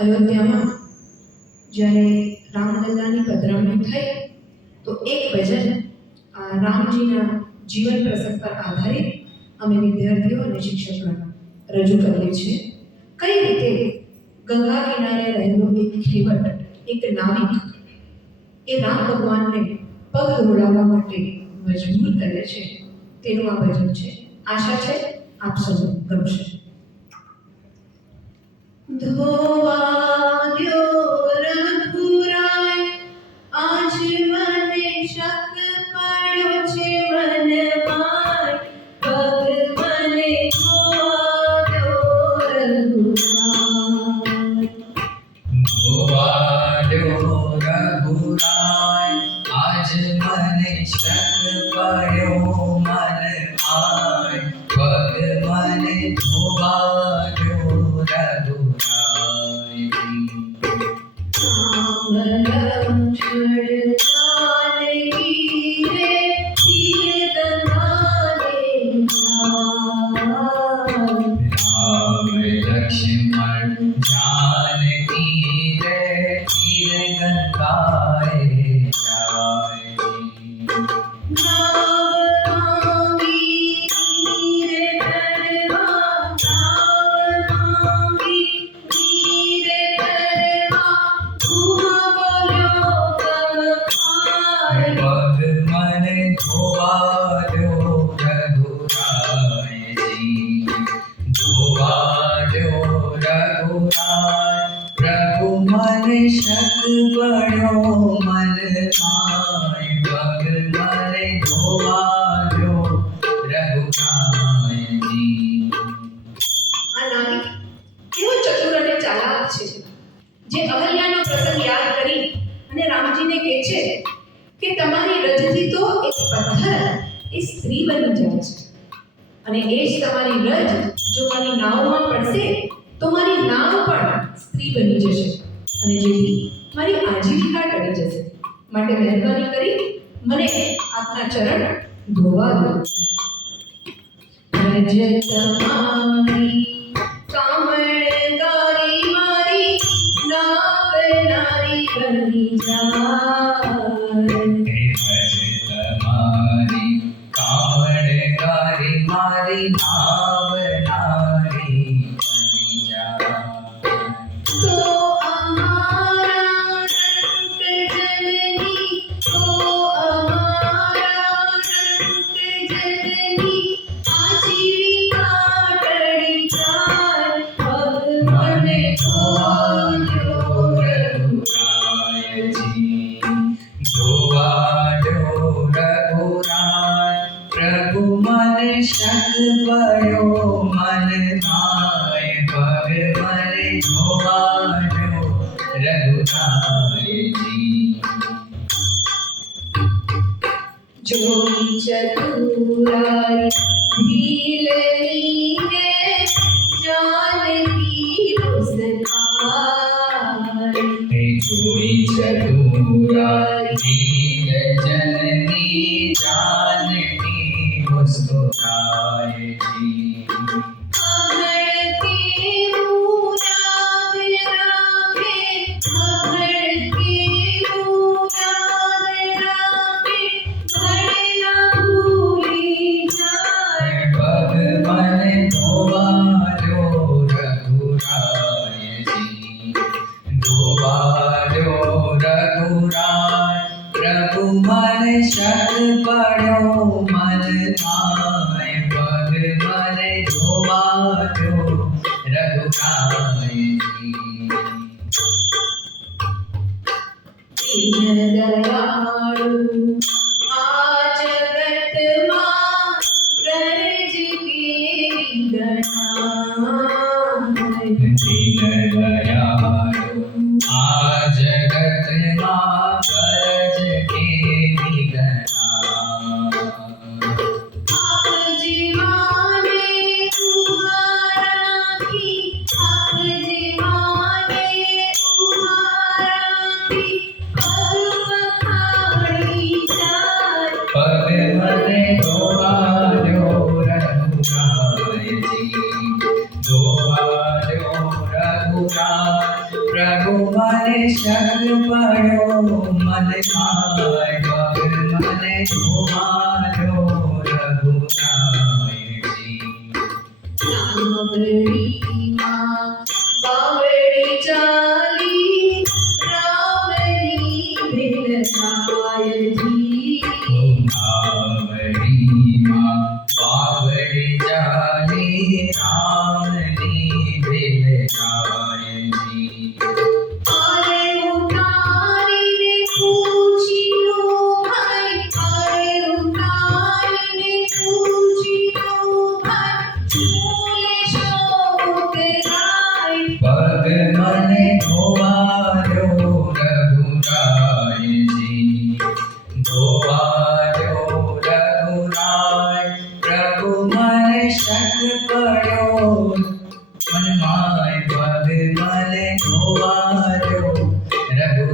અયોધ્યામાં જ્યારે રામલલ્લાની પધરામણી થઈ, તો એક ભજન રામજીના જીવન પ્રસંગ પર આધારિત અમે વિદ્યાર્થીઓ અને શિક્ષકોને રજૂ કરીએ છીએ. કઈ રીતે ગંગા કિનારે રહેલો એક ખેવટ, એક નાવિક, એ રામ ભગવાનને પગ ધોડાવવા માટે મજબૂર કરે છે, તેનું આ ભજન છે. આશા છે આપ સૌ ગમશે. ધોવા એ જ તમારી રજ પડશે તો મારી નાવ પણ સ્ત્રી બની જશે. અને જેથી મારી આજીવિકા ટળી જશે. માટે મહેરબાની કરી મને આપના ચરણ ધોવા દો. રજ તમારી કામણ ગારી મારી નાવ નારી બની જાય હે ભજ તમારી કાવડકારી મારી નાવ पयो मन आय भव मरे भवानो रघुनाय जी जो चतुराई भीलनी है जानकी उसकाय जो चतुराई भील जननी जान મુસ્કુરાયજી અગળતી મુરાદ રાખે થાય પગ મને ધોવાડ્યો રઘુરાયજી દીન દયાળુ. માય પગ મને ધોવાયો રઘુનાયજી નાવડીમાં બાવડી ચાલી રામની ભેલસાયજી આવડીમાં